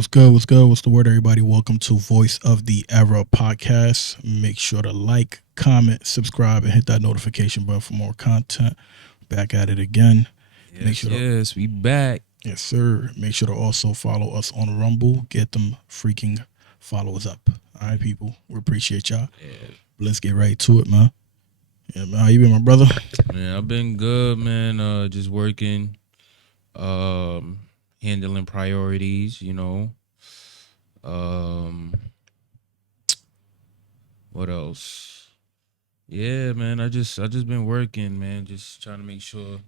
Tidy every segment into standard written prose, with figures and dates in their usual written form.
What's good? What's good? What's the word, everybody? Welcome to Voice of the Era podcast. Make sure to like, comment, subscribe, and hit that notification button for more content. Back at it again. Make Yes, sure to, yes, we back. yes, sir. Make sure to also follow us on Rumble. Get them freaking followers up. All right, people. We appreciate y'all. Yeah, Let's get right to it, man. Yeah, man. How you been, my brother? man, I've been good, man. Just working, handling priorities. Um, what else? Yeah, man. I just been working, man. Just trying to make sure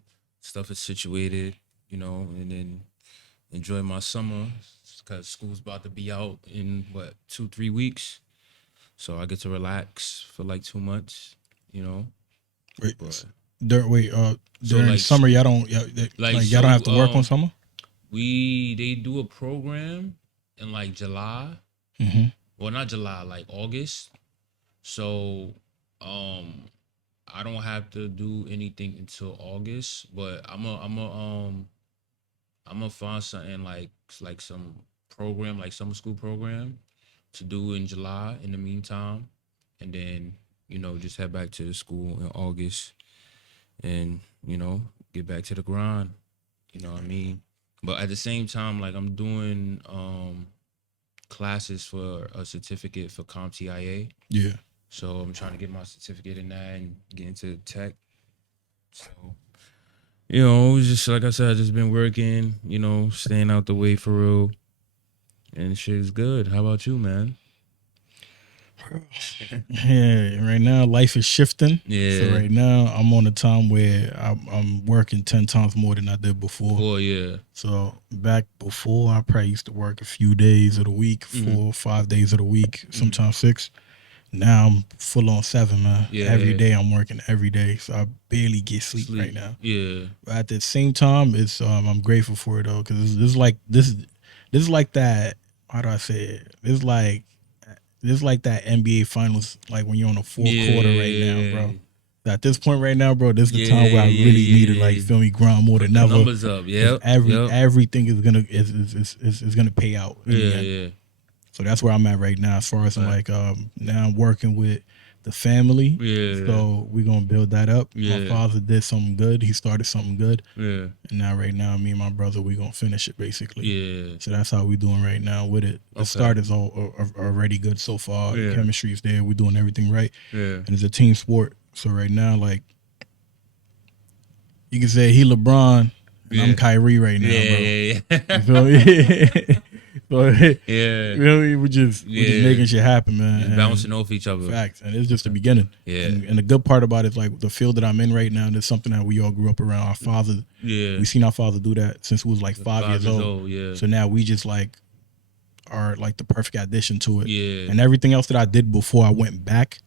stuff is situated, and then enjoy my summer because school's about to be out in what 2-3 weeks, so I get to relax for like 2 months, you know. Wait, But so during like summer, y'all don't y'all don't have to work on summer. they do a program in like July. Mm-hmm. Well, not July, like August. So I don't have to do anything until August, but I'm a find something like some program, like summer school program to do in July in the meantime, and then just head back to the school in August and get back to the grind. You know what I mean? But at the same time, like I'm doing classes for a certificate for CompTIA. Yeah. So I'm trying to get my certificate in that and get into tech. So it's just like I said, I just been working, staying out the way for real. And shit is good. How about you, man? Yeah, right now life is shifting. Yeah. So right now I'm on a time where I'm working 10 times more than I did before. Oh yeah. So back before, I probably used to work a few days of the week, 4 or 5 days of the week, sometimes 6. Now I'm full on 7, man. Yeah. Every day I'm working every day, so I barely get sleep right now. Yeah. But at the same time, it's I'm grateful for it though, because this is like that. How do I say it? This is like that NBA finals, like when you're on the fourth quarter right now, bro. At this point right now, bro, this is the time where I really need to like feel me grind more than ever. Numbers up, Everything is gonna pay out. Yeah. So that's where I'm at right now. As far as I'm like, now I'm working with the family. Yeah. So we're gonna build that up. Yeah. My father did something good. He started something good. Yeah. And now right now, me and my brother, we gonna finish it basically. Yeah. So that's how we doing right now with it. The start is already good so far. Yeah. The chemistry is there. We're doing everything right. Yeah. And it's a team sport. So right now, like, you can say he LeBron and I'm Kyrie right now, bro. You feel me? So, really, we're just making shit happen, man. Just bouncing off each other. Facts, and it's just the beginning. Yeah. And the good part about it is like the field that I'm in right now. There's something that we all grew up around. Our father, we seen our father do that since we was like 5 years old. Yeah. So now we just like are like the perfect addition to it. Yeah. And everything else that I did before I went back,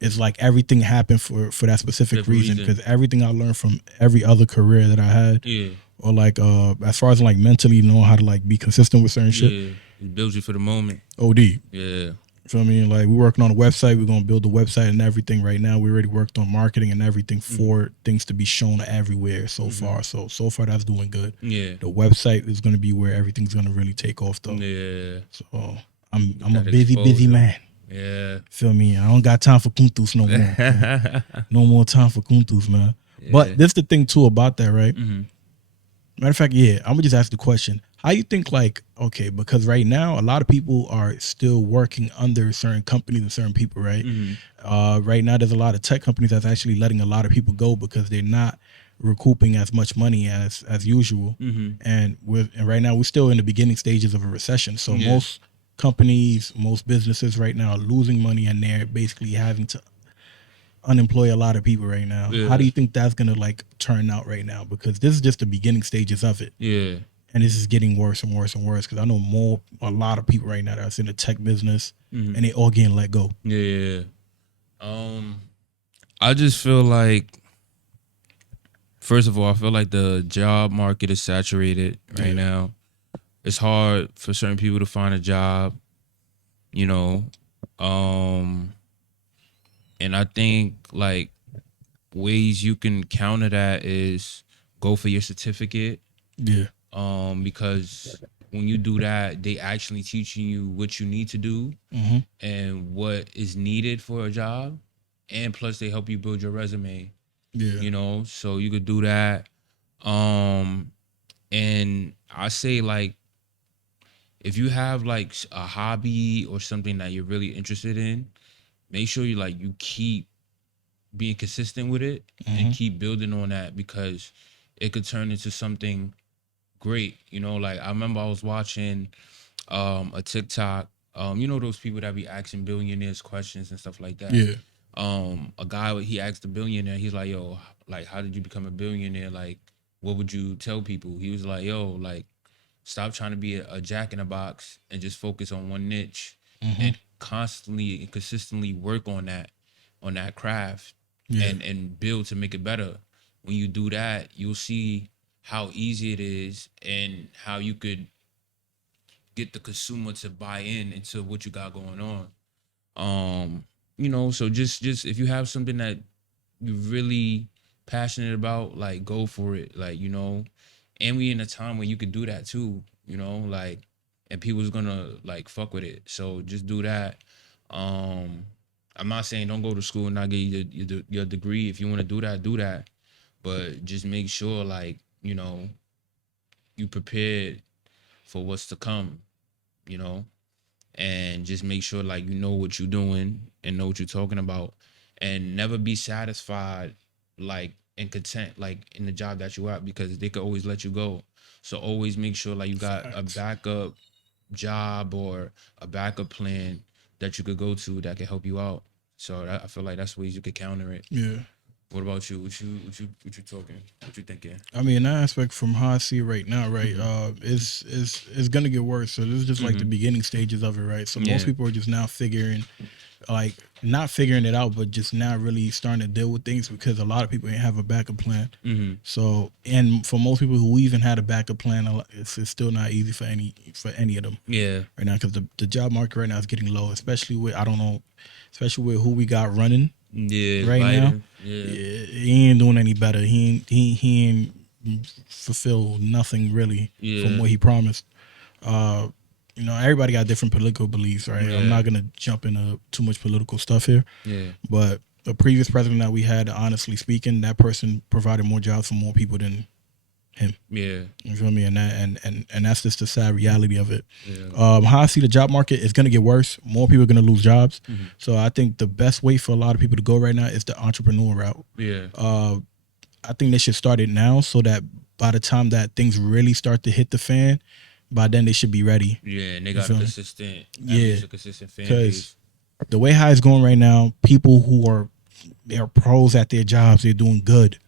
it's like everything happened for that specific reason. Because everything I learned from every other career that I had. Yeah. Or like as far as like mentally knowing how to like be consistent with certain shit. Yeah. It builds you for the moment. OD. Yeah. Feel me? Like we're working on a website. We're gonna build the website and everything right now. We already worked on marketing and everything for things to be shown everywhere so far. So far that's doing good. Yeah. The website is gonna be where everything's gonna really take off though. Yeah. So I'm a busy man. Yeah. Feel me? I don't got time for kuntus no more. No more time for kuntus, man. Yeah. But this the thing too about that, right? Mm-hmm. Matter of fact, yeah, I'm gonna just ask the question. How you think like, okay, because right now a lot of people are still working under certain companies and certain people, right? Right now there's a lot of tech companies that's actually letting a lot of people go because they're not recouping as much money as usual. And right now we're still in the beginning stages of a recession. So most companies, most businesses right now are losing money and they're basically having to unemploy a lot of people right now. How do you think that's gonna like turn out right now? Because this is just the beginning stages of it. Yeah. And this is getting worse and worse and worse. Because I know a lot of people right now that's in the tech business, and they all getting let go. Yeah. I just feel like, first of all, I feel like the job market is saturated right now. It's hard for certain people to find a job, and I think like ways you can counter that is go for your certificate. Yeah. Because when you do that, they actually teaching you what you need to do and what is needed for a job, and plus they help you build your resume. Yeah. You know, so you could do that. And I say, like, if you have like a hobby or something that you're really interested in, make sure you keep being consistent with it and keep building on that, because it could turn into something great. You know, like I remember I was watching a TikTok. You know those people that be asking billionaires questions and stuff like that. Yeah. A guy, he asked a billionaire, he's like, yo, like, how did you become a billionaire? Like, what would you tell people? He was like, yo, like, stop trying to be a jack in a box and just focus on one niche and constantly and consistently work on that craft and build to make it better. When you do that, you'll see how easy it is and how you could get the consumer to buy in into what you got going on. You know, so just if you have something that you're really passionate about, like, go for it. Like, you know, and we in a time where you could do that too, you know, like, and people's gonna like fuck with it. So just do that. I'm not saying don't go to school and not get your degree. If you want to do that. But just make sure, like, you know, you prepared for what's to come, you know, and just make sure, like, you know what you're doing and know what you're talking about, and never be satisfied, like, and content, like, in the job that you at, because they could always let you go. So always make sure, like, you got a backup job or a backup plan that you could go to that can help you out. So I feel like that's ways you could counter it. Yeah. What about you? What you talking? What you thinking? I mean, that aspect from how I see it right now, right? It's gonna get worse. So this is just like the beginning stages of it, right? So most people are just now not figuring it out, but just now really starting to deal with things, because a lot of people ain't have a backup plan. So, and for most people who even had a backup plan, it's still not easy for any of them. Yeah. Right now, because the job market right now is getting low, especially with who we got running. Yeah, right Biden. now. Yeah, he ain't doing any better. He ain't fulfilled nothing really from what he promised. You know, everybody got different political beliefs, right? I'm not gonna jump into too much political stuff here. Yeah. But the previous president that we had, honestly speaking, that person provided more jobs for more people than him. Yeah. You feel me? And that's just the sad reality of it. Yeah. How I see the job market is going to get worse. More people are going to lose jobs. So I think the best way for a lot of people to go right now is the entrepreneur route. Yeah. I think they should start it now, so that by the time that things really start to hit the fan, by then they should be ready. Yeah, and they got a consistent fan base. Because the way how it's going right now, people they're pros at their jobs, they're doing good.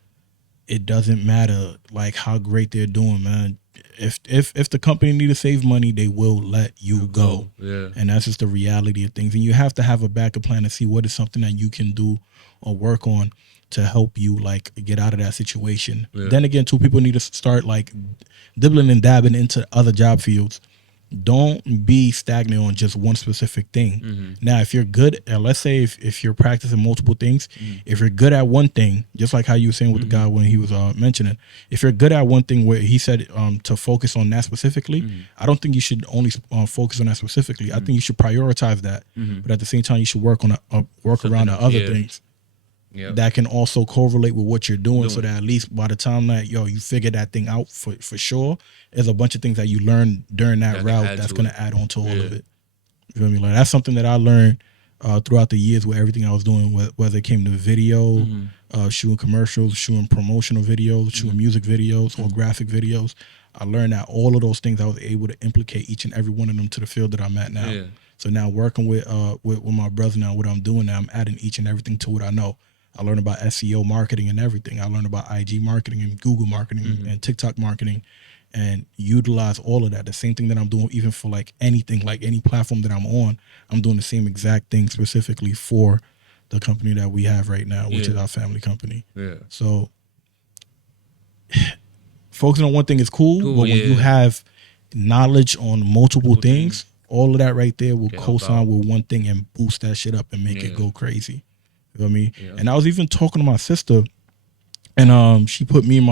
It doesn't matter like how great they're doing, man. If the company need to save money, they will let you go. Yeah. And that's just the reality of things. And you have to have a backup plan to see what is something that you can do or work on to help you like get out of that situation. Yeah. Then again, too, people need to start like dibbling and dabbing into other job fields. Don't be stagnant on just one specific thing. Now, if you're good, let's say if you're practicing multiple things, if you're good at one thing, just like how you were saying with the guy when he was mentioning, if you're good at one thing where he said to focus on that specifically, I don't think you should only focus on that specifically. I think you should prioritize that, but at the same time, you should work around the other things. Yep. That can also correlate with what you're doing, so that at least by the time that you figure that thing out for sure, there's a bunch of things that you learn during that route that's going to add on to all of it. You feel me? Like that's something that I learned throughout the years with everything I was doing, whether it came to video, shooting commercials, shooting promotional videos, shooting music videos, or graphic videos. I learned that all of those things I was able to implicate each and every one of them to the field that I'm at now. Yeah. So now working with my brother now, what I'm doing now, I'm adding each and everything to what I know. I learned about SEO marketing and everything. I learned about IG marketing and Google marketing and TikTok marketing, and utilize all of that. The same thing that I'm doing even for like anything, like any platform that I'm on, I'm doing the same exact thing specifically for the company that we have right now, which is our family company. Yeah. So focusing on one thing is cool, but when you have knowledge on multiple things, all of that right there will co-sign with one thing and boost that shit up and make it go crazy. You know what I mean? Yeah. And I was even talking to my sister, and she put me and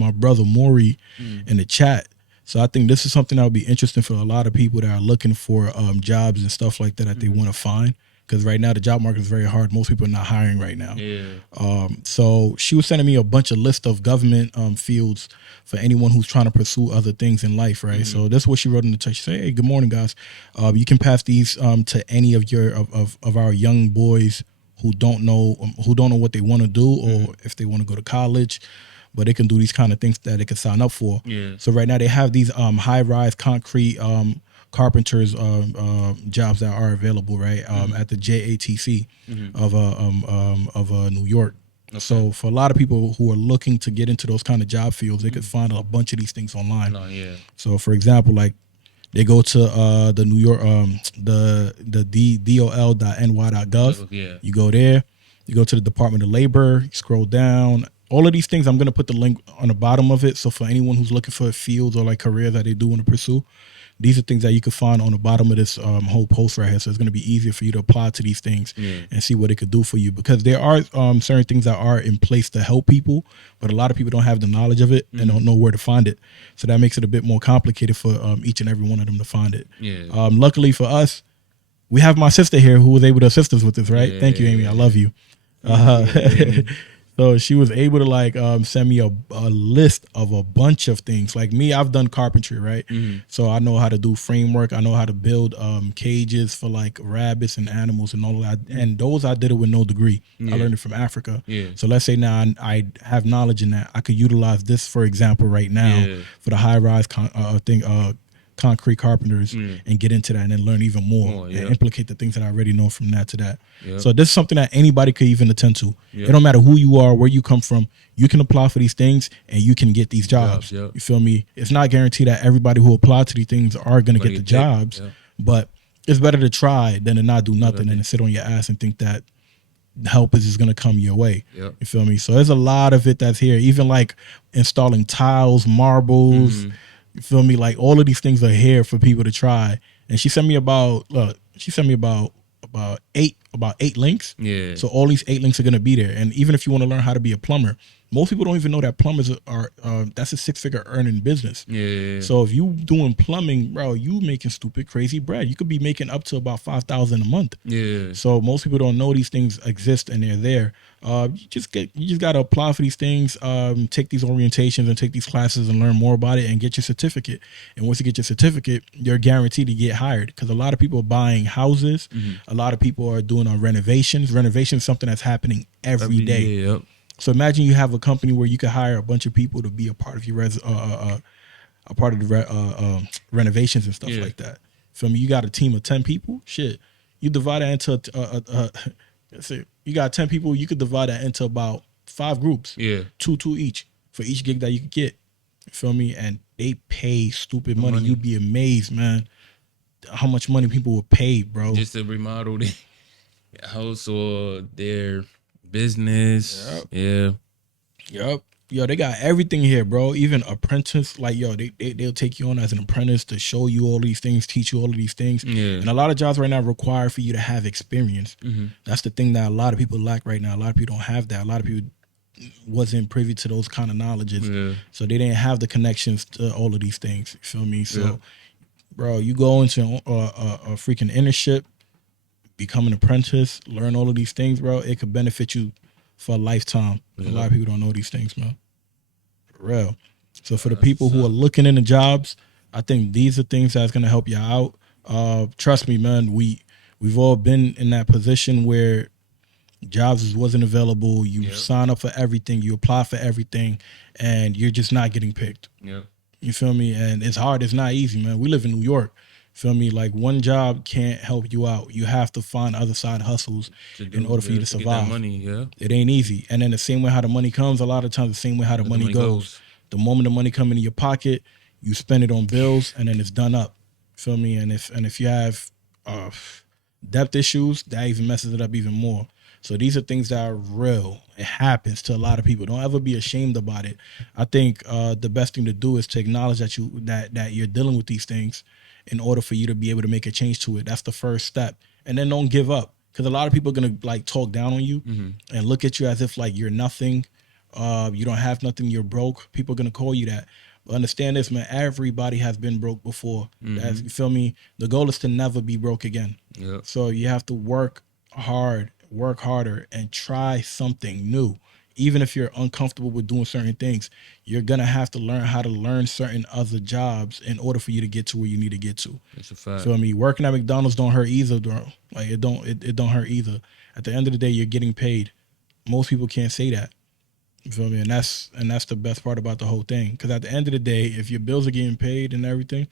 my brother Maury in the chat. So I think this is something that would be interesting for a lot of people that are looking for jobs and stuff like that they want to find. Because right now the job market is very hard. Most people are not hiring right now. Yeah. So she was sending me a bunch of list of government fields for anyone who's trying to pursue other things in life, right? So that's what she wrote in the text. She said, "Hey, good morning, guys. You can pass these to any of your of our young boys who don't know what they want to do or if they want to go to college, but they can do these kind of things that they can sign up for." Yeah. So right now they have these high rise concrete carpenters jobs that are available, right? At the JATC of New York. Okay. So for a lot of people who are looking to get into those kind of job fields, they could find a bunch of these things online. No, yeah. So for example, like they go to the New York the dol.ny.gov. Yeah. You go there, you go to the Department of Labor, you scroll down. All of these things, I'm gonna put the link on the bottom of it. So for anyone who's looking for fields or like careers that they do want to pursue, these are things that you can find on the bottom of this whole post right here. So it's going to be easier for you to apply to these things and see what it could do for you, because there are certain things that are in place to help people, but a lot of people don't have the knowledge of it and don't know where to find it. So that makes it a bit more complicated for each and every one of them to find it. Yeah. Luckily for us, we have my sister here who was able to assist us with this, right? Thank you, Amy. I love you. So she was able to like send me a list of a bunch of things. Like me, I've done carpentry, right? So I know how to do framework. I know how to build cages for like rabbits and animals and all that. And those I did it with no degree. I learned it from Africa. So let's say now I have knowledge in that. I could utilize this, for example, right now for the high rise concrete carpenters and get into that and then learn even more and implicate the things that I already know from that to that. So this is something that anybody could even attend to. It don't matter who you are, where you come from, you can apply for these things and you can get these jobs. You feel me? It's not guaranteed that everybody who apply to these things are going to get the jobs, but it's better to try than to not do nothing and to sit on your ass and think that help is just going to come your way. You feel me? So there's a lot of it that's here, even like installing tiles, marbles. You feel me? Like all of these things are here for people to try. And she sent me about eight links. So all these 8 links are gonna be there. And even if you want to learn how to be a plumber, most people don't even know that plumbers are that's a 6-figure earning business. So if you doing plumbing, bro, you making stupid crazy bread. You could be making up to about $5,000 a month. So most people don't know these things exist and they're there. You just gotta apply for these things, take these orientations and take these classes and learn more about it and get your certificate. And once you get your certificate, you're guaranteed to get hired, because a lot of people are buying houses. A lot of people are doing renovations. Renovation is something that's happening every day. So imagine you have a company where you could hire a bunch of people to be a part of your renovations and stuff like that. Feel me? You got a team of 10 people. Shit, you divide that into let's say you got 10 people. You could divide that into about 5 groups. Two each for each gig that you could get. You feel me? And they pay stupid money. You'd be amazed, man, how much money people would pay, bro, just to remodel their house or their business. Yo, they got everything here, bro. Even apprentice, like they'll take you on as an apprentice to show you all these things, teach you all of these things. And a lot of jobs right now require for you to have experience. That's the thing that a lot of people lack right now. A lot of people don't have that. A lot of people wasn't privy to those kind of knowledges, so they didn't have the connections to all of these things. You feel me? So bro, you go into a freaking internship, become an apprentice, learn all of these things, bro. It could benefit you for a lifetime. A lot of people don't know these things, man. For real. So for the people who are looking into jobs, I think these are things that's gonna help you out. Trust me, man. We've all been in that position where jobs wasn't available. You sign up for everything, you apply for everything, and you're just not getting picked. You feel me? And it's hard. It's not easy, man. We live in New York. Feel me? Like one job can't help you out. You have to find other side hustles in order for you to survive. Money, It ain't easy. And then the same way how the money comes, a lot of times the same way how the money goes. The moment the money come into your pocket, you spend it on bills, and then it's done up. Feel me? And if you have debt issues, that even messes it up even more. So these are things that are real. It happens to a lot of people. Don't ever be ashamed about it. I think the best thing to do is to acknowledge that you're dealing with these things in order for you to be able to make a change to it. That's the first step. And then don't give up, because a lot of people are going to like talk down on you and look at you as if like you're nothing. You don't have nothing. You're broke. People are going to call you that. But understand this, man. Everybody has been broke before. That's, Mm-hmm. you feel me? The goal is to never be broke again. Yep. So you have to work hard, work harder, and try something new. Even if you're uncomfortable with doing certain things, you're gonna have to learn how to learn certain other jobs in order for you to get to where you need to get to. It's a You fact. feel me? Working at McDonald's don't hurt either, bro. Like it don't hurt either. At the end of the day, you're getting paid. Most people can't say that. You feel me? And that's the best part about the whole thing. Because at the end of the day, if your bills are getting paid and everything,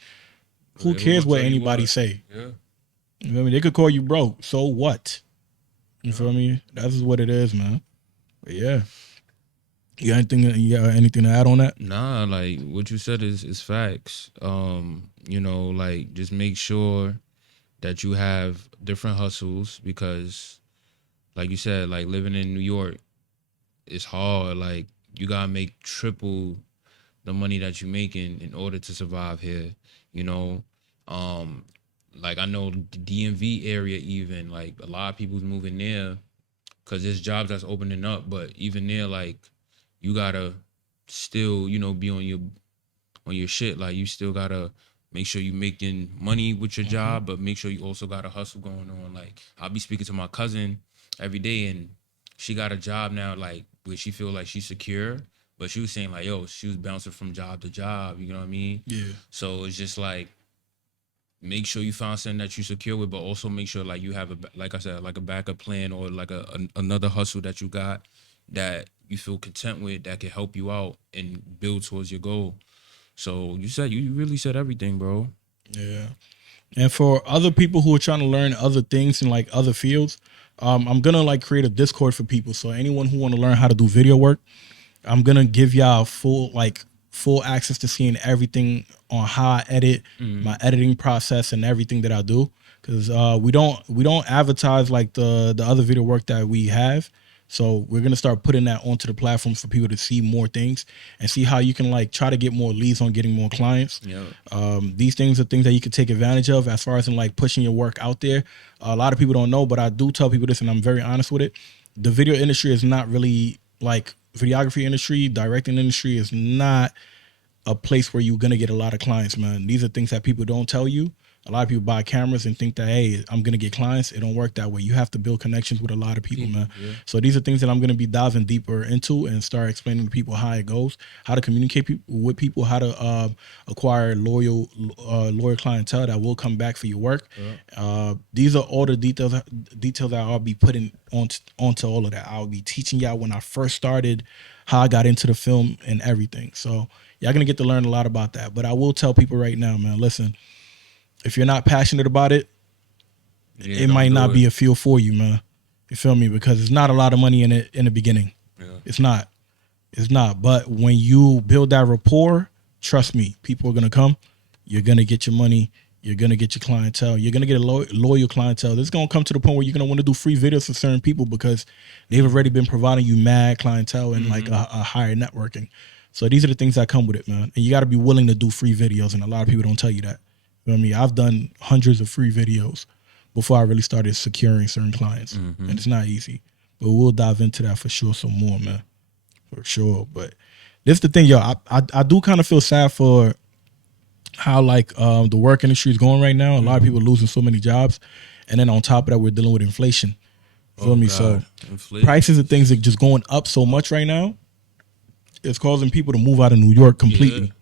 who Who cares gonna what tell you anybody what? say? Yeah. You feel me? They could call you broke. So what? You Yeah. feel me? That's just what it is, man. But yeah. You got anything to add on that? Nah, like what you said is facts. Like just make sure that you have different hustles because like you said, like living in New York is hard. Like you gotta make triple the money that you're making in order to survive here, you know. Um like I know the DMV area even, like a lot of people's moving there because there's jobs that's opening up, but even there, like you gotta still, be on your shit. Like you still gotta make sure you making money with your Mm-hmm. job, but make sure you also got a hustle going on. Like I'll be speaking to my cousin every day, and she got a job now, like where she feel like she's secure. But she was saying like, yo, she was bouncing from job to job. You know what I mean? Yeah. So it's just like make sure you find something that you secure with, but also make sure like you have like I said, like a backup plan or like another hustle that you got that you feel content with that can help you out and build towards your goal. So you really said everything, bro. Yeah. And for other people who are trying to learn other things in like other fields, I'm gonna like create a Discord for people. So anyone who want to learn how to do video work, I'm gonna give y'all full access to seeing everything on how I edit, Mm. my editing process, and everything that I do. Because we don't advertise like the other video work that we have. So we're gonna start putting that onto the platforms for people to see more things and see how you can like try to get more leads on getting more clients. Yeah. These things are things that you can take advantage of as far as in like pushing your work out there. A lot of people don't know, but I do tell people this, and I'm very honest with it. The video industry is not really like videography industry, directing industry is not a place where you're gonna get a lot of clients, man. These are things that people don't tell you. A lot of people buy cameras and think that, hey, I'm gonna get clients. It don't work that way. You have to build connections with a lot of people, man. Yeah. So these are things that I'm gonna be diving deeper into and start explaining to people how it goes, how to communicate with people, how to acquire loyal clientele that will come back for your work. Yeah. These are all the details that I'll be putting onto all of that. I'll be teaching y'all when I first started, how I got into the film and everything. So y'all gonna get to learn a lot about that. But I will tell people right now, man, listen, if you're not passionate about it, Yeah, it don't might do not it. be a field for you, man. You feel me? Because it's not a lot of money in it in the beginning. Yeah. It's not. It's not. But when you build that rapport, trust me, people are gonna come. You're gonna get your money. You're gonna get your clientele. You're gonna get a loyal clientele. This is gonna come to the point where you're gonna want to do free videos for certain people because they've already been providing you mad clientele and like a higher networking. So these are the things that come with it, man. And you got to be willing to do free videos. And a lot of people don't tell you that. You know what I mean? I've done hundreds of free videos before I really started securing certain clients, Mm-hmm. and it's not easy. But we'll dive into that for sure some more, man, for sure. But this is the thing, yo. I do kind of feel sad for how like the work industry is going right now. A lot of people are losing so many jobs, and then on top of that, we're dealing with inflation. Feel Oh me? God, So inflation. prices of things are just going up so much right now. It's causing people to move out of New York Yeah. completely.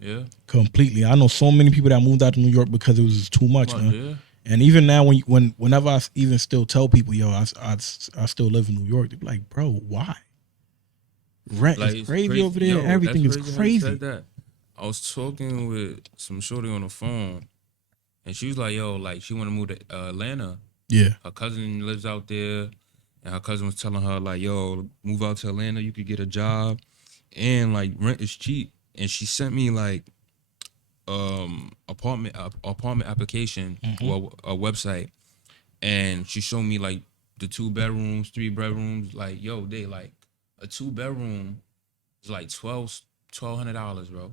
Yeah. Completely. I know so many people that moved out to New York because it was just too much, Much. man. Yeah. And even now, whenever I even still tell people, yo, I still live in New York, they be like, bro, why? Rent is Like it's crazy crazy. over there. Yo, that's Everything is crazy how you said crazy. that. I was talking with some shorty on the phone, and she was like, "Yo, like she want to move to Atlanta. Yeah. Her cousin lives out there, and her cousin was telling her like, yo, move out to Atlanta. You could get a job, and like rent is cheap." And she sent me like apartment application Mm-hmm. or a website, and she showed me like the 2 bedrooms, 3 bedrooms. Like, yo, they like a 2 bedroom is like $1,200, bro.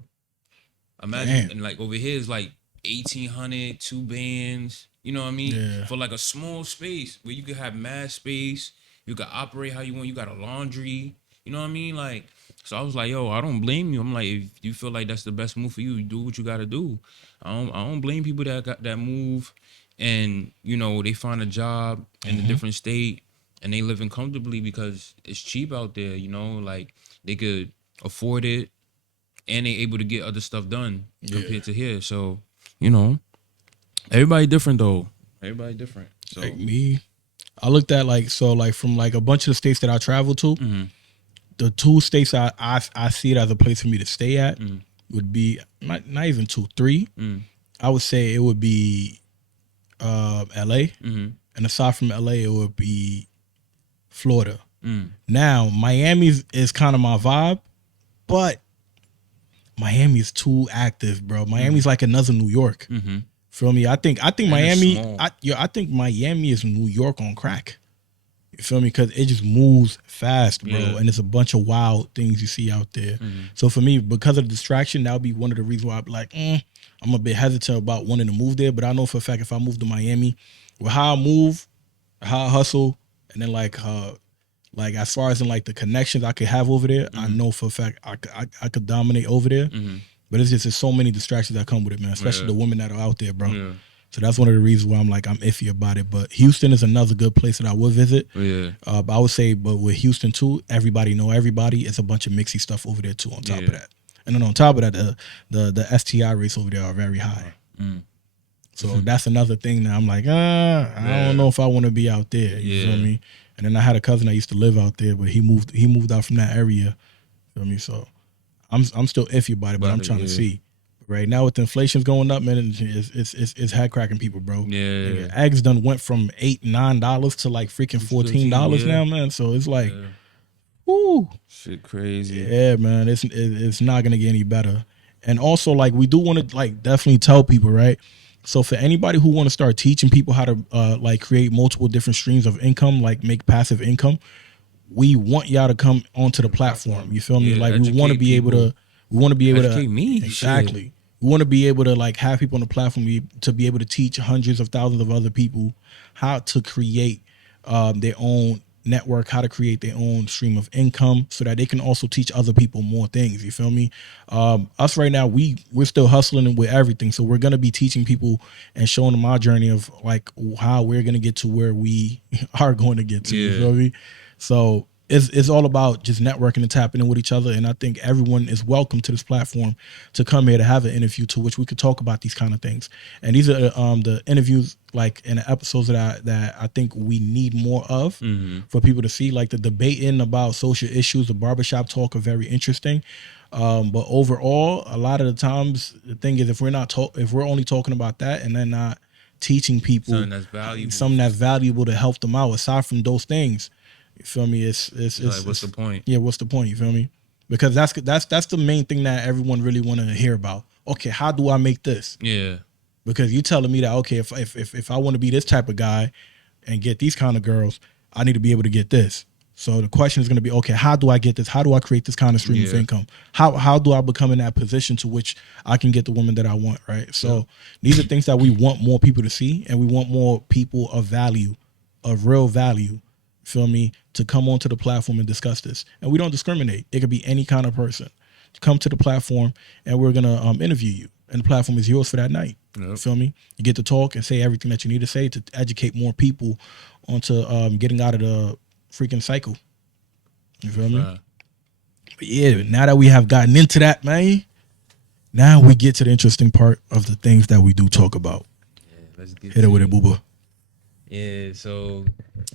Imagine, Damn. and like over here is like 1,800, two bands. You know what I mean? Yeah. For like a small space where you could have mad space, you could operate how you want. You got a laundry. You know what I mean? Like So I was like, yo, I don't blame you. I'm like, if you feel like that's the best move for you, you do what you gotta do. I don't blame people that move and they find a job in a different state and they living comfortably because it's cheap out there, like they could afford it and they able to get other stuff done compared to here. So, you know, everybody different though. Everybody different. So Like me, I looked at like from like a bunch of the states that I travel to. The two states I see it as a place for me to stay at would be not even two, three. I would say it would be LA. And aside from LA, it would be Florida. Now, Miami is kind of my vibe, but Miami is too active, bro. Miami's like another New York. Feel me? I think and Miami. it's I think Miami is New York on crack. You feel me? Because it just moves fast, bro. Yeah. And it's a bunch of wild things you see out there. So for me, because of the distraction, that would be one of the reasons why I'd be like, I'm a bit hesitant about wanting to move there. But I know for a fact if I move to Miami, with how I move, how I hustle, and then like as far as in like the connections I could have over there, I know for a fact I could dominate over there. But it's just there's so many distractions that come with it, man. Especially the women that are out there, bro. Yeah. So that's one of the reasons why I'm iffy about it. But Houston is another good place that I would visit. Yeah. But I would say, but with Houston too, everybody know everybody. It's a bunch of mixy stuff over there too. On top of that, and then on top of that, the STI rates over there are very high. So that's another thing that I'm like, I don't know if I want to be out there. You feel me? And then I had a cousin that used to live out there, but he moved out from that area. Feel me? So I'm still iffy about it, but I'm trying to see. Right now with the inflation's going up, man, it's head cracking people, bro. Yeah. Eggs done went from $8-9 to like freaking $14 now, man. So it's like, whoo, shit crazy. Yeah, man, it's not gonna get any better. And also, like, we do want to like definitely tell people, right? So for anybody who want to start teaching people how to like create multiple different streams of income, like make passive income, we want y'all to come onto the platform. You feel me? Like we want to be able to. We want to be able to educate me. Exactly. Shit. We want to be able to like have people on the platform to be able to teach hundreds of thousands of other people how to create their own network, how to create their own stream of income, so that they can also teach other people more things. You feel me? Us right now, we're still hustling with everything, so we're gonna be teaching people and showing them our journey of like how we're gonna get to where we are going to get to. You feel me? So it's all about just networking and tapping in with each other. And I think everyone is welcome to this platform to come here to have an interview to which we could talk about these kind of things. And these are the interviews like in the episodes that I think we need more of for people to see. Like the debating about social issues, the barbershop talk are very interesting. But overall, a lot of the times the thing is if we're only talking about that and then not teaching people something that's valuable to help them out aside from those things. You feel me? It's like, what's the point? Yeah, what's the point? You feel me? Because that's the main thing that everyone really want to hear about. Okay, how do I make this? Yeah. Because you telling me that okay, if I want to be this type of guy and get these kind of girls, I need to be able to get this. So the question is going to be, okay, how do I get this? How do I create this kind of stream of income? How do I become in that position to which I can get the woman that I want, right? So these are things that we want more people to see, and we want more people of value, of real value, feel me, to come onto the platform and discuss this. And we don't discriminate. It could be any kind of person. Come to the platform and we're going to interview you. And the platform is yours for that night. Yep. Feel me? You get to talk and say everything that you need to say to educate more people onto getting out of the freaking cycle. You feel me? But yeah, now that we have gotten into that, man, now we get to the interesting part of the things that we do talk about. Yeah, let's get Hit it with it, booba. Yeah, so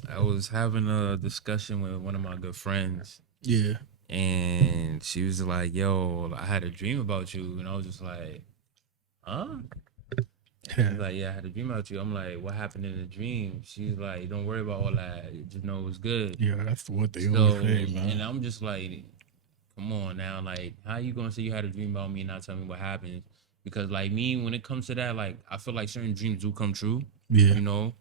I was having a discussion with one of my good friends. Yeah. And she was like, yo, I had a dream about you. And I was just like, huh? She's like, yeah, I had a dream about you. I'm like, what happened in the dream? She's like, don't worry about all that. Just know it was good. Yeah, that's what they always say, man. And I'm just like, come on now. Like, how you going to say you had a dream about me and not tell me what happened? Because, like, me, when it comes to that, like, I feel like certain dreams do come true. Yeah. You know?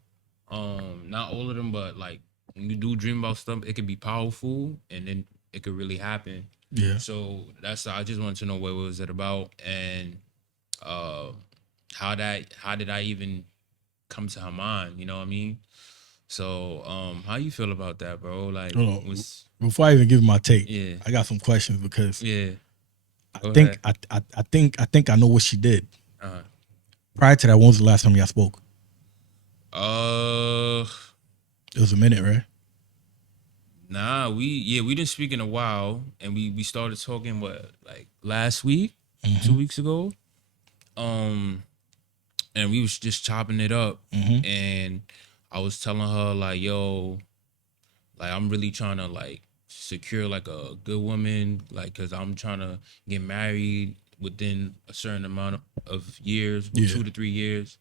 Not all of them, but, like, when you do dream about stuff, it can be powerful and then it could really happen. Yeah. So I just wanted to know what was it about and how did I even come to her mind? You know what I mean? So, how you feel about that, bro? Like, Hold on. was Before I even give my take, yeah, I got some questions because yeah. I Go think ahead. I think I know what she did. Uh, Prior to that, when was the last time y'all spoke? uh, It was a minute, right? nah, we didn't speak in a while, and we started talking like last week, Mm-hmm. 2 weeks ago. Um, and we was just chopping it up, Mm-hmm. and I was telling her like, yo, like I'm really trying to like secure like a good woman, like because I'm trying to get married within a certain amount of years, well, Yeah. 2 to 3 years.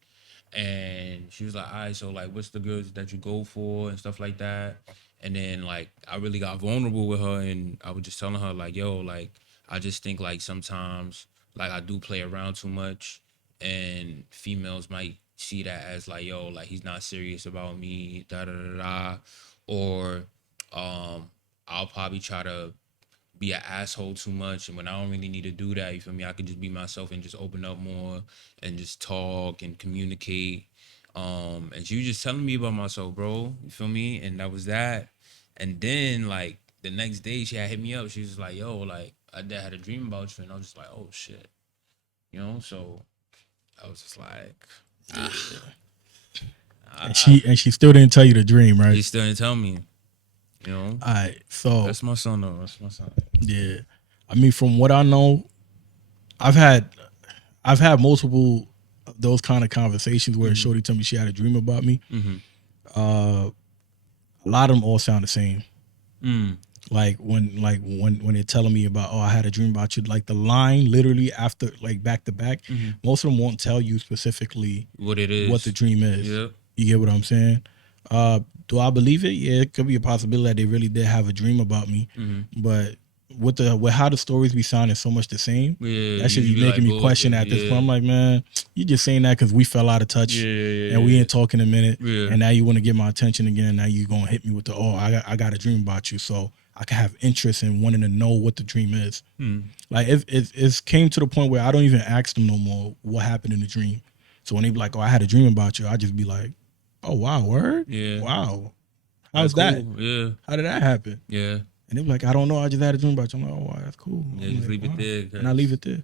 And she was like, all right, so like what's the girls that you go for and stuff like that. And then like I really got vulnerable with her, and I was just telling her like, yo, like I just think like sometimes like I do play around too much, and females might see that as like, yo, like he's not serious about me, da da da da. Or I'll probably try to be an asshole too much, and when I don't really need to do that, you feel me, I could just be myself and just open up more and just talk and communicate. And she was just telling me about myself, bro, you feel me, and that was that. And then like the next day she had hit me up, she was like, yo, like I had a dream about you, and I was just like, oh shit, so I was just like, And ah. she still didn't tell you the dream, right? He still didn't tell me, All right. So that's my son though, that's my son. yeah, I mean, from what I know, I've had I've had multiple of those kind of conversations where Shorty told me she had a dream about me. Mm-hmm. A lot of them all sound the same. Mm. When they're telling me about, oh, I had a dream about you, like the line literally after, like back to back, most of them won't tell you specifically What it is. what the dream is. Yep. You get what I'm saying? Do I believe it? Yeah, it could be a possibility that they really did have a dream about me. But with how the stories be sounding so much the same, Yeah, that should you be be making like me question bullshit. at this Yeah. point. I'm like, man, you just saying that because we fell out of touch Yeah. and we ain't talking a minute, Yeah. and now you want to get my attention again. And now you gonna hit me with the, oh, I got a dream about you, so I can have interest in wanting to know what the dream is. Like it's came to the point where I don't even ask them no more what happened in the dream. So when they be like, oh, I had a dream about you, I just be like, oh wow, word, Yeah. wow, how's That's that? cool. Yeah. How did that happen? Yeah. And they be like, I don't know, I just had a dream about you. I'm like, oh wow, that's cool. Yeah, I'm just like, leave it there. and I leave it there.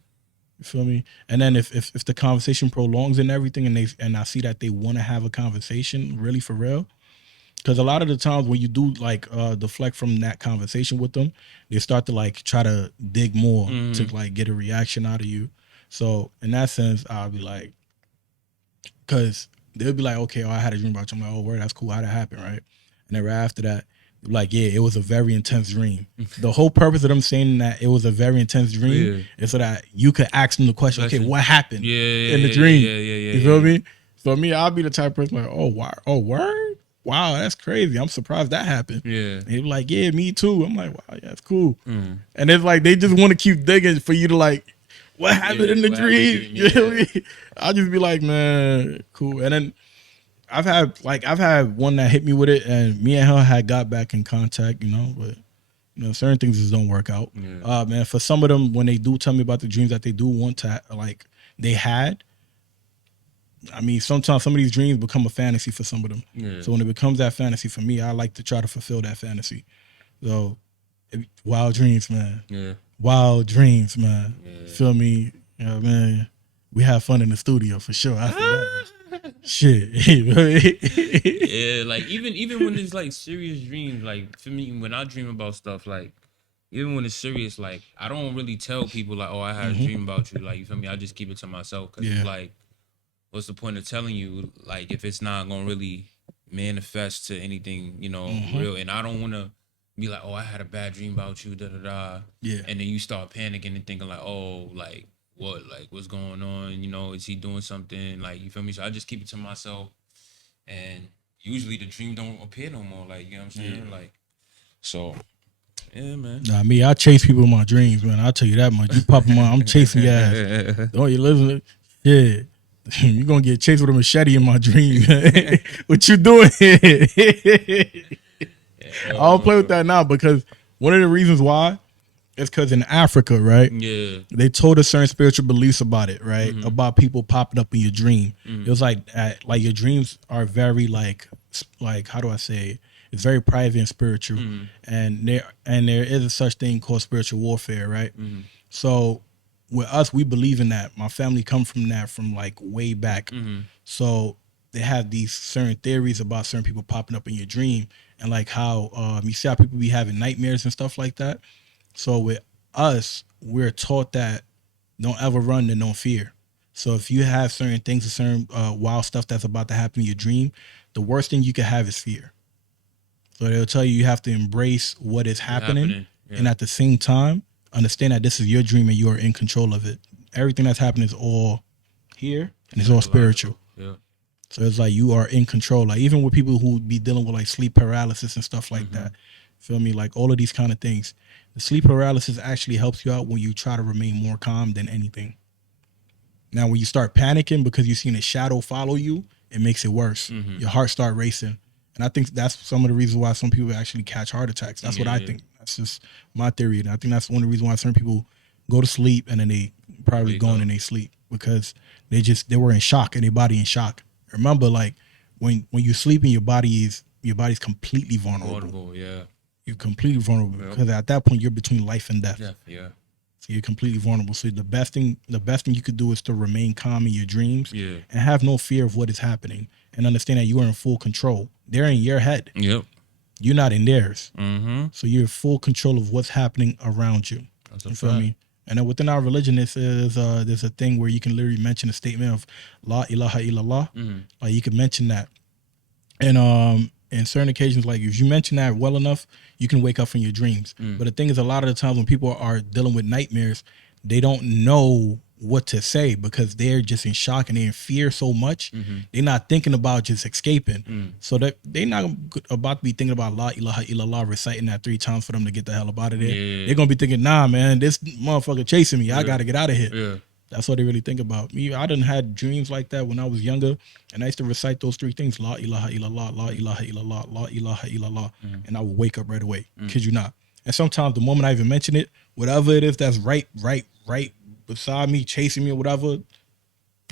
You feel me? And then if the conversation prolongs and everything, and I see that they want to have a conversation really for real, because a lot of the times when you do like deflect from that conversation with them, they start to like try to dig more to like get a reaction out of you. So in that sense, I'll be like, because they'll be like, okay, oh, I had a dream about you. I'm like, oh, word, that's cool. How'd it happen, right? And then right after that, like, yeah, it was a very intense dream. The whole purpose of them saying that it was a very intense dream is so that you could ask them the question, okay, what happened in the dream? You feel me? So me, I'll be the type of person like, oh, wow, oh, word? Wow, that's crazy. I'm surprised that happened. Yeah. And they be like, yeah, me too. I'm like, wow, yeah, that's cool. And it's like they just want to keep digging for you to like, what happened in the dream? You know what I mean? I'll just be like, man, cool. And then I've had one that hit me with it, and me and her had got back in contact, but certain things just don't work out. Man, for some of them, when they do tell me about the dreams that they do want to like they had, I mean, sometimes some of these dreams become a fantasy for some of them. Yeah. So when it becomes that fantasy for me, I like to try to fulfill that fantasy. So wild dreams, man. Yeah. Wild dreams, man. Feel me? Man. We have fun in the studio for sure. I feel that. Shit. Yeah, like even when it's like serious dreams, like for me, when I dream about stuff, like even when it's serious, like I don't really tell people like, oh, I had a dream about you. Like, you feel me? I just keep it to myself because it's like, what's the point of telling you, like, if it's not gonna really manifest to anything, real? And I don't want to be like, oh, I had a bad dream about you, da da da. Yeah. And then you start panicking and thinking like, oh, like what, like what's going on? Is he doing something? Like, you feel me? So I just keep it to myself, and usually the dream don't appear no more. Like, you know what I'm saying? Yeah. Like, so. Yeah, man. Nah, me, I chase people in my dreams, man. I'll tell you that much. You pop them on, I'm chasing your ass. Don't you listen? Yeah. You're going to get chased with a machete in my dream. What you doing here? I don't play with that now because one of the reasons why is because in Africa, right? Yeah. They told us certain spiritual beliefs about it, right? About people popping up in your dream. It was like your dreams are very like like, how do I say it? It's very private and spiritual, and there is a such thing called spiritual warfare, right? So with us, we believe in that. My family come from that from like way back. So they have these certain theories about certain people popping up in your dream, and like how you see how people be having nightmares and stuff like that. So with us, we're taught that don't ever run and don't fear. So if you have certain things, certain wild stuff that's about to happen in your dream, the worst thing you can have is fear. So they'll tell you have to embrace what is happening, Yeah. and at the same time understand that this is your dream and you are in control of it. Everything that's happening is all here and it's all spiritual. Yeah. So it's like you are in control. Like even with people who be dealing with like sleep paralysis and stuff like that. Feel me? Like all of these kind of things. The sleep paralysis actually helps you out when you try to remain more calm than anything. Now, when you start panicking because you've seen a shadow follow you, it makes it worse. Your heart start racing. And I think that's some of the reasons why some people actually catch heart attacks. That's what I think. That's just my theory. And I think that's one of the reasons why certain people go to sleep and then they probably go in and they sleep because they were in shock and their body in shock. Remember, like when you sleeping, your body's completely vulnerable. Yeah. You're completely vulnerable because at that point you're between life and death. Yeah. So you're completely vulnerable. So the best thing you could do is to remain calm in your dreams Yeah. and have no fear of what is happening and understand that you are in full control. They're in your head. Yep. You're not in theirs. Mm-hmm. So you're in full control of what's happening around you. That's a You feel fact. me? And then within our religion, there's a thing where you can literally mention a statement of La ilaha illallah. Like you can mention that. And in certain occasions, like if you mention that well enough, you can wake up from your dreams. But the thing is, a lot of the times when people are dealing with nightmares, they don't know what to say because they're just in shock and they're in fear so much. They're not thinking about just escaping. So that they're not about to be thinking about La ilaha illallah, reciting that 3 times for them to get the hell up out of there. Yeah. They're gonna be thinking, nah, man, this motherfucker chasing me. I gotta get out of here. Yeah. That's what they really think about. Me, I done had dreams like that when I was younger, and I used to recite those 3 things: La ilaha illallah, La ilaha illallah, La ilaha illallah, and I would wake up right away. Kid you not. And sometimes the moment I even mention it, whatever it is that's right beside me, chasing me or whatever,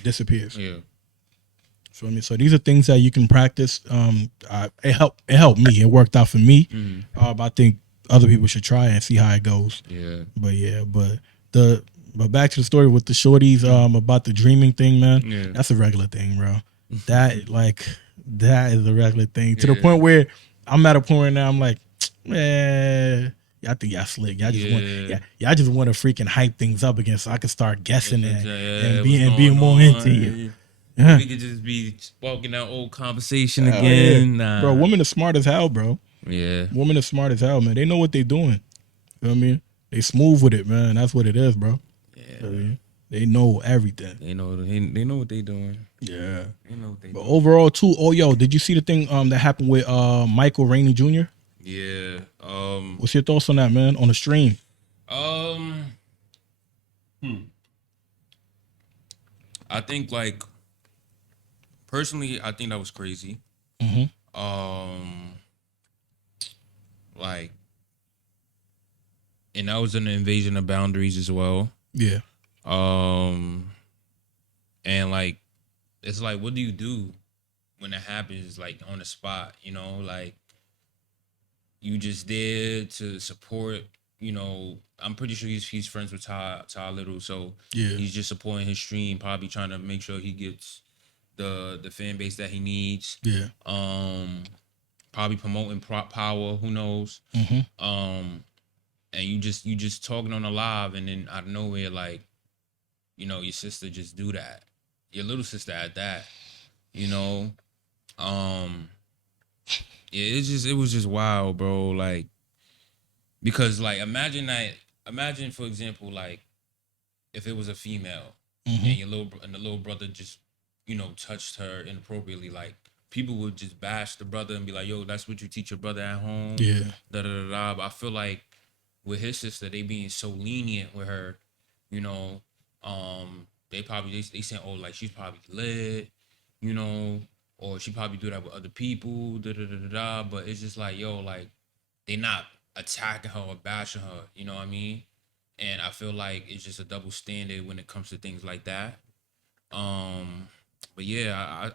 disappears. Yeah. Feel me? So these are things that you can practice. It helped me. It worked out for me. But I think other people should try and see how it goes. Yeah. But back to the story with the shorties about the dreaming thing, man. Yeah. That's a regular thing, bro. That is a regular thing. To the point where I'm at a point now I'm like, man, I think y'all slick. Y'all just want to freaking hype things up again so I can start guessing and being more into you. Yeah. We could just be sparking that old conversation again. Nah. Bro, women are smart as hell, bro. Yeah. Women are smart as hell, man. They know what they're doing. You know what I mean? They smooth with it, man. That's what it is, bro. Yeah. They know everything. They know what they doing. Yeah. They know what they But doing. overall too, did you see the thing that happened with Michael Rainey Jr.? Yeah. What's your thoughts on that, man? On the stream? I think like personally, I think that was crazy. Like, and that was an invasion of boundaries as well. Yeah. And like, it's like, what do you do when it happens? Like on the spot, you know, like you just there to support. You know, I'm pretty sure he's friends with Ty Little, so he's just supporting his stream, probably trying to make sure he gets the fan base that he needs. Yeah. Probably promoting power. Who knows? And you just talking on a live, and then out of nowhere, like, you know, your sister just do that. Your little sister at that. You know, it was just wild, bro. Like, because like imagine for example, like if it was a female and the little brother just, you know, touched her inappropriately, like people would just bash the brother and be like, yo, that's what you teach your brother at home. Yeah. Da da da da. But I feel like with his sister, they being so lenient with her, you know, they probably they saying, oh, like she's probably lit, you know, or she probably do that with other people, da da da da da. But it's just like, yo, like they not attacking her or bashing her, you know what I mean? And I feel like it's just a double standard when it comes to things like that. But yeah,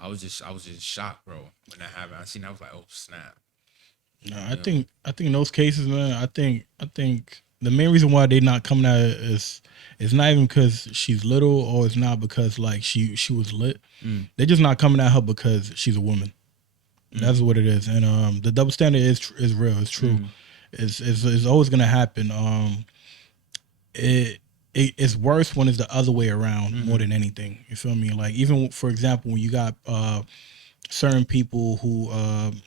I was just shocked, bro, when that happened. I was like, oh snap. No, I think in those cases, man, I think the main reason why they not coming at it is it's not even because she's little, or it's not because like she was lit. They're just not coming at her because she's a woman. That's what it is. And the double standard is real. It's true. It's always gonna happen. It's worse when it's the other way around more than anything. You feel me? Like, even for example, when you got certain people who,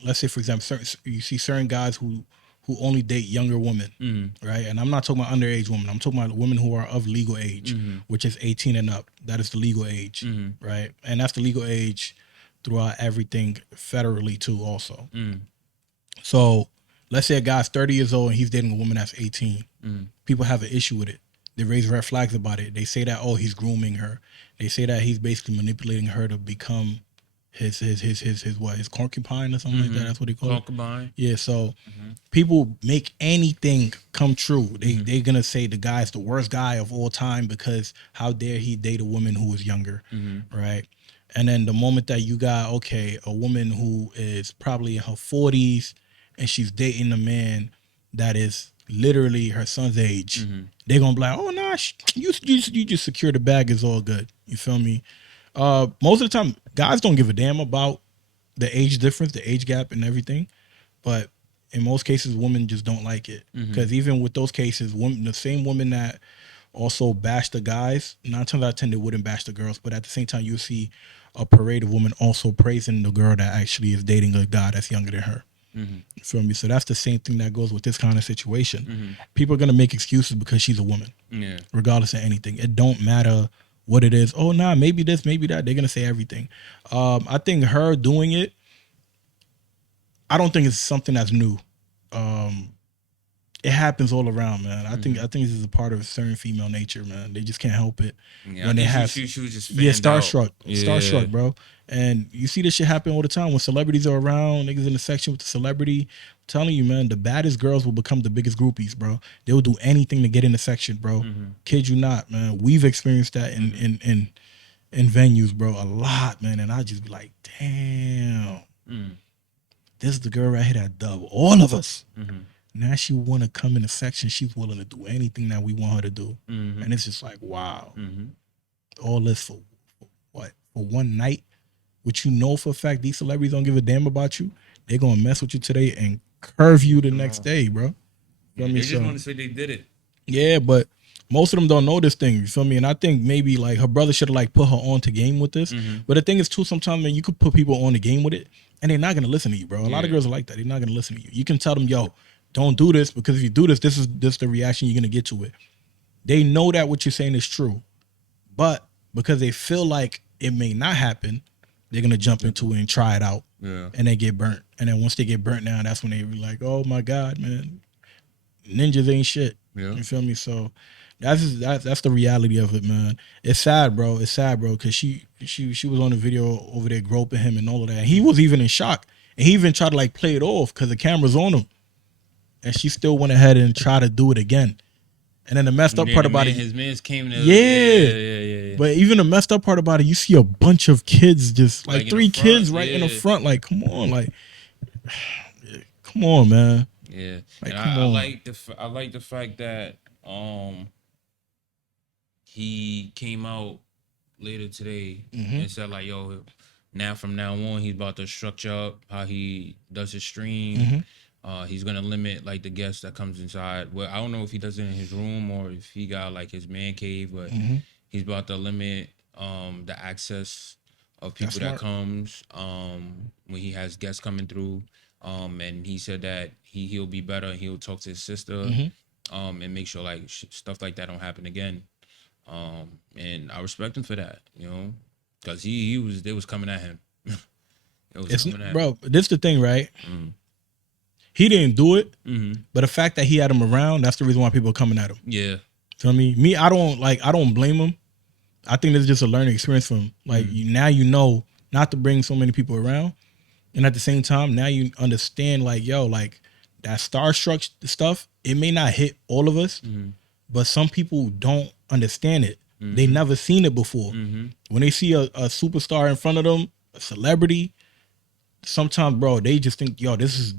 let's say for example, you see certain guys who only date younger women, right? And I'm not talking about underage women. I'm talking about women who are of legal age, which is 18 and up. That is the legal age, right? And that's the legal age throughout everything federally too, also. So let's say a guy's 30 years old and he's dating a woman that's 18. People have an issue with it. They raise red flags about it. They say that, oh, he's grooming her. They say that he's basically manipulating her to become his concubine or something like that. That's what they call Concubine. it. Yeah. So people make anything come true. They're gonna say the guy's the worst guy of all time because how dare he date a woman who is younger, right? And then the moment that you got, okay, a woman who is probably in her 40s and she's dating a man that is literally her son's age, they're gonna be like, oh nah, you just secure the bag, is all good. You feel me? Most of the time, guys don't give a damn about the age difference, the age gap, and everything. But in most cases, women just don't like it because even with those cases, the same women that also bash the guys, 9 times out of 10 they wouldn't bash the girls. But at the same time, you see a parade of women also praising the girl that actually is dating a guy that's younger than her. You feel me? So that's the same thing that goes with this kind of situation. People are gonna make excuses because she's a woman, regardless of anything. It don't matter what it is. Oh nah, maybe this, maybe that. They're gonna say everything. I think her doing it, I don't think it's something that's new. It happens all around, man. I think this is a part of a certain female nature, man. They just can't help it when they have. She was just starstruck, starstruck, bro. And you see this shit happen all the time when celebrities are around. Niggas in the section with the celebrity. I'm telling you, man, the baddest girls will become the biggest groupies, bro. They will do anything to get in the section, bro. Kid you not, man. We've experienced that in venues, bro, a lot, man. And I just be like, damn, this is the girl right here that dub all of us. Now she want to come in the section. She's willing to do anything that we want her to do. And it's just like, wow. All this for what? For one night? Which you know for a fact these celebrities don't give a damn about you. They're going to mess with you today and curve you the next day, bro. They just want to say they did it. Yeah, but most of them don't know this thing. You feel me? And I think maybe like her brother should have like put her on to game with this. But the thing is too, sometimes, man, you could put people on the game with it and they're not going to listen to you, bro. A lot of girls are like that. They're not going to listen to you. You can tell them, yo, don't do this, because if you do this, this is the reaction you're going to get to it. They know that what you're saying is true. But because they feel like it may not happen, they're going to jump into it and try it out. And they get burnt. And then once they get burnt down, that's when they be like, oh my God, man, ninjas ain't shit. You feel me? So that's the reality of it, man. It's sad, bro. It's sad, bro, because she was on the video over there groping him and all of that. And he was even in shock. And he even tried to like play it off because the camera's on him. And she still went ahead and tried to do it again. And then the messed up part about it, his mans came to yeah. But even the messed up part about it, you see a bunch of kids, just like 3 kids right in the front. Like, come on, like, come on, man. Yeah, like, and I like the fact that he came out later today and said like, yo, from now on he's about to structure up how he does his stream. He's gonna limit like the guests that comes inside. Well, I don't know if he does it in his room or if he got like his man cave, but he's about to limit the access of people that comes when he has guests coming through. And he said that he'll be better and he'll talk to his sister and make sure like stuff like that don't happen again. And I respect him for that, you know, because they was coming at him. Bro, this the thing, right? He didn't do it, but the fact that he had him around, that's the reason why people are coming at him. Yeah. Feel me? I don't blame him. I think this is just a learning experience for him. Like, now you know not to bring so many people around. And at the same time, now you understand, like, yo, like, that starstruck stuff, it may not hit all of us, but some people don't understand it. They never seen it before. When they see a superstar in front of them, a celebrity, sometimes, bro, they just think, yo, this is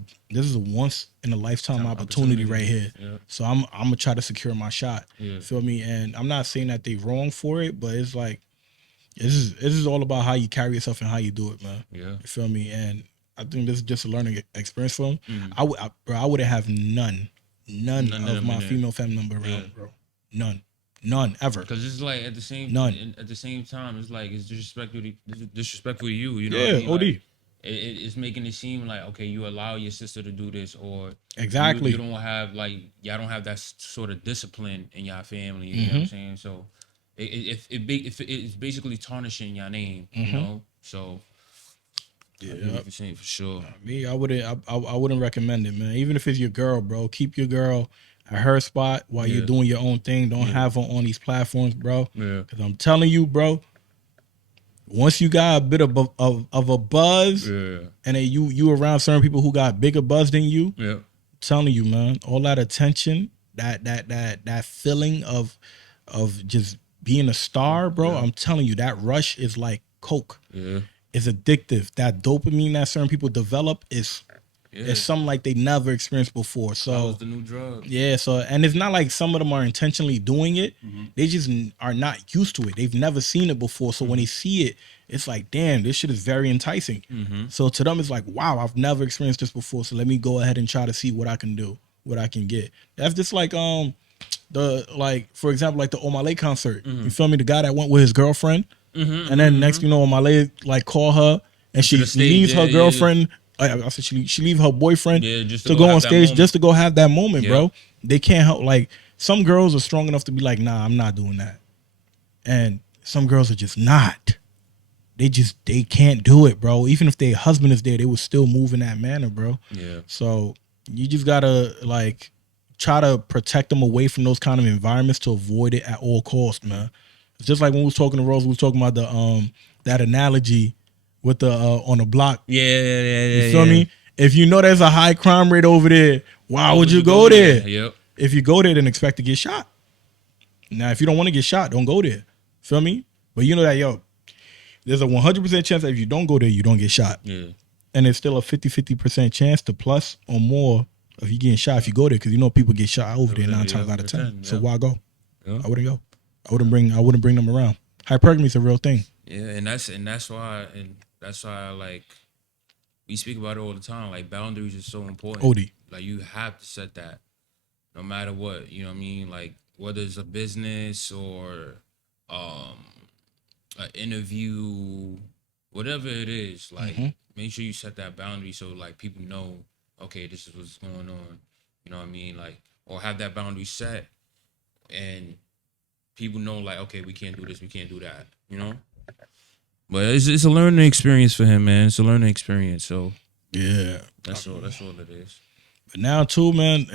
a once in a lifetime opportunity right here. Yeah. So I'm gonna try to secure my shot. Yeah. Feel me? And I'm not saying that they wrong for it, but it's like this is all about how you carry yourself and how you do it, man. Yeah. You feel me? And I think this is just a learning experience for him. Mm-hmm. I wouldn't have none of my female family member around, Yeah. bro. None ever. Because it's like at the same time, it's like it's disrespectful to you. You know Yeah, what I mean? OD. Like, it's making it seem like, okay, you allow your sister to do this, or Exactly. you don't have y'all don't have that sort of discipline in your family. You know what I'm saying? So it's basically tarnishing your name. You know, so. Yeah, for sure. Me, I wouldn't recommend it, man. Even if it's your girl, bro, keep your girl at her spot while you're doing your own thing. Don't have her on these platforms, bro. Yeah. Because I'm telling you, bro, once you got a bit of a buzz, and then you around certain people who got bigger buzz than you, I'm telling you, man, all that attention, that feeling of just being a star, bro. I'm telling you, that rush is like coke. Yeah. It's addictive. That dopamine that certain people develop is something like they never experienced before. So that was the new drug. Yeah. So, and it's not like some of them are intentionally doing it. They just are not used to it. They've never seen it before. So when they see it, it's like, damn, this shit is very enticing. So to them, it's like, wow, I've never experienced this before. So let me go ahead and try to see what I can do, what I can get. That's just like for example, like the Omale concert. You feel me? The guy that went with his girlfriend. And then next, Omale like call her and she leaves her girlfriend. I said she leave her boyfriend to go on stage just to go have that moment, bro. They can't help. Like some girls are strong enough to be like, nah, I'm not doing that, and some girls are just not. They can't do it, bro. Even if their husband is there, they would still move in that manner, bro. Yeah. So you just gotta like try to protect them away from those kind of environments to avoid it at all costs, man. It's just like when we was talking to Rose, we was talking about the that analogy with the on the block. Yeah. You feel me? If you know there's a high crime rate over there, why would you go there? Yep. If you go there, then expect to get shot. Now, if you don't want to get shot, don't go there. Feel me? But you know that, there's a 100% chance that if you don't go there, you don't get shot. Yeah. And it's still a 50% chance to plus or more of you getting shot if you go there, because people get shot over there 9 times out of 10. So why go? I wouldn't go. I wouldn't bring them around. Hypergamy is a real thing. Yeah, and that's why like we speak about it all the time. Like boundaries are so important. OD. Like you have to set that, no matter what. You know what I mean? Like whether it's a business or an interview, whatever it is. Like make sure you set that boundary so like people know, okay, this is what's going on. You know what I mean? Like, or have that boundary set and people know, like, okay, we can't do this, we can't do that, But it's a learning experience for him, man. It's a learning experience. So yeah, that's all it is. But now too, man,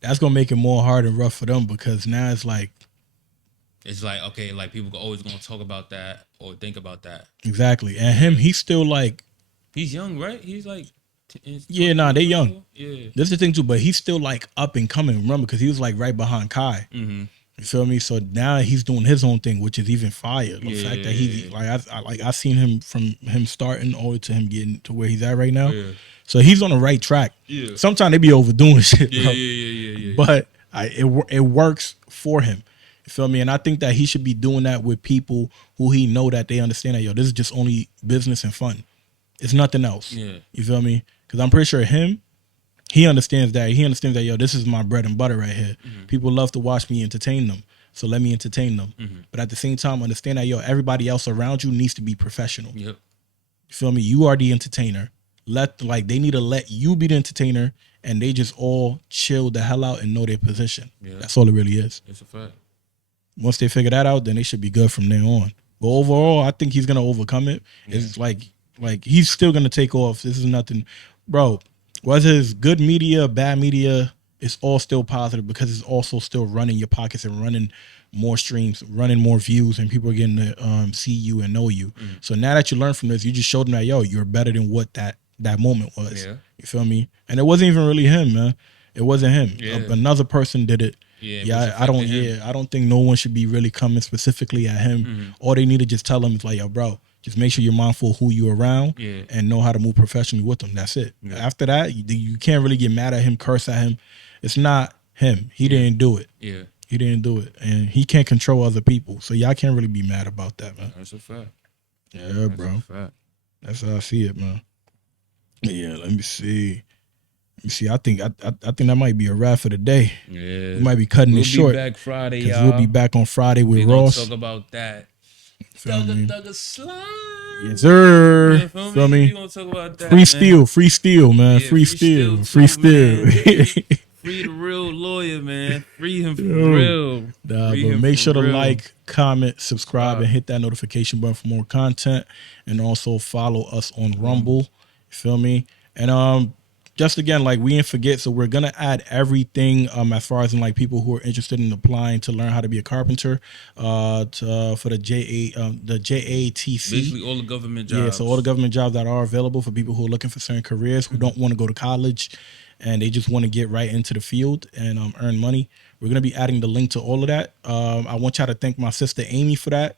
that's gonna make it more hard and rough for them, because now it's like okay, like people are always gonna talk about that or think about that. Exactly, and he's still like, he's young, right? He's like. Yeah, they young. Yeah, that's the thing too. But he's still like up and coming. Remember, because he was like right behind Kai. You feel me? So now he's doing his own thing, which is even fire. The fact that he's I seen him from him starting all the way to him getting to where he's at right now. Yeah. So he's on the right track. Yeah. Sometimes they be overdoing shit, bro. Yeah. But it works for him. You feel me? And I think that he should be doing that with people who he know that they understand that, this is just only business and fun. It's nothing else. Yeah. You feel me? Because I'm pretty sure he understands that. He understands that, this is my bread and butter right here. People love to watch me entertain them. So let me entertain them. But at the same time, understand that, everybody else around you needs to be professional. Yep. You feel me? You are the entertainer. They need to let you be the entertainer, and they just all chill the hell out and know their position. Yeah. That's all it really is. It's a fact. Once they figure that out, then they should be good from there on. But overall, I think he's going to overcome it. Yeah. It's like he's still going to take off. This is nothing. Bro, whether it's good media, bad media, it's all still positive, because it's also still running your pockets and running more streams, running more views, and people are getting to see you and know you. So now that you learn from this, you just showed them that, you're better than what that moment was. Yeah. You feel me? And it wasn't even really him, man. It wasn't him. Yeah. Another person did it. Yeah, I don't think no one should be really coming specifically at him. All they need to just tell him is like, bro, Just make sure you're mindful of who you're around Yeah. and know how to move professionally with them. That's it. Yeah. After that, you can't really get mad at him, curse at him. It's not him. He didn't do it. Yeah. He didn't do it. And he can't control other people. So y'all can't really be mad about that, man. That's a fact. Yeah, That's bro. a fact. That's how I see it, man. Yeah, let me see. I think that might be a wrap for the day. Yeah. We might be cutting it short. We'll be back Friday, because y'all. we'll be back on Friday with we Ross. Talk about that. Thugger slime. Yes, sir. Yeah, feel me? We gonna talk about that. Free steel, man. Yeah, free steel. Free the real lawyer, man. Free him for real. Nah, but make sure to like, comment, subscribe, and hit that notification button for more content. And also follow us on Rumble. You feel me? And just again, like, we didn't forget, so we're gonna add everything as far as in like people who are interested in applying to learn how to be a carpenter for the JATC. Basically all the government jobs. Yeah, so all the government jobs that are available for people who are looking for certain careers, who don't want to go to college and they just want to get right into the field and earn money. We're gonna be adding the link to all of that. I want y'all to thank my sister Amy for that.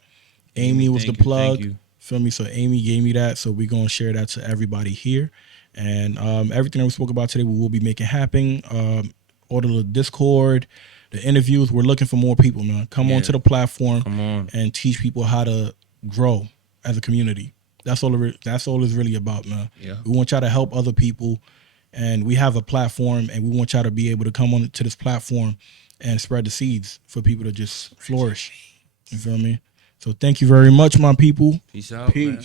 Amy was the plug. Thank you. Feel me? So Amy gave me that, so we're gonna share that to everybody here. And everything that we spoke about today, we will be making happen. Order the Discord, the interviews. We're looking for more people, man. Come on to the platform and teach people how to grow as a community. That's all it's really about, man. Yeah. We want y'all to help other people, and we have a platform, and we want y'all to be able to come on to this platform and spread the seeds for people to just flourish. You feel me? So thank you very much, my people. Peace out, man.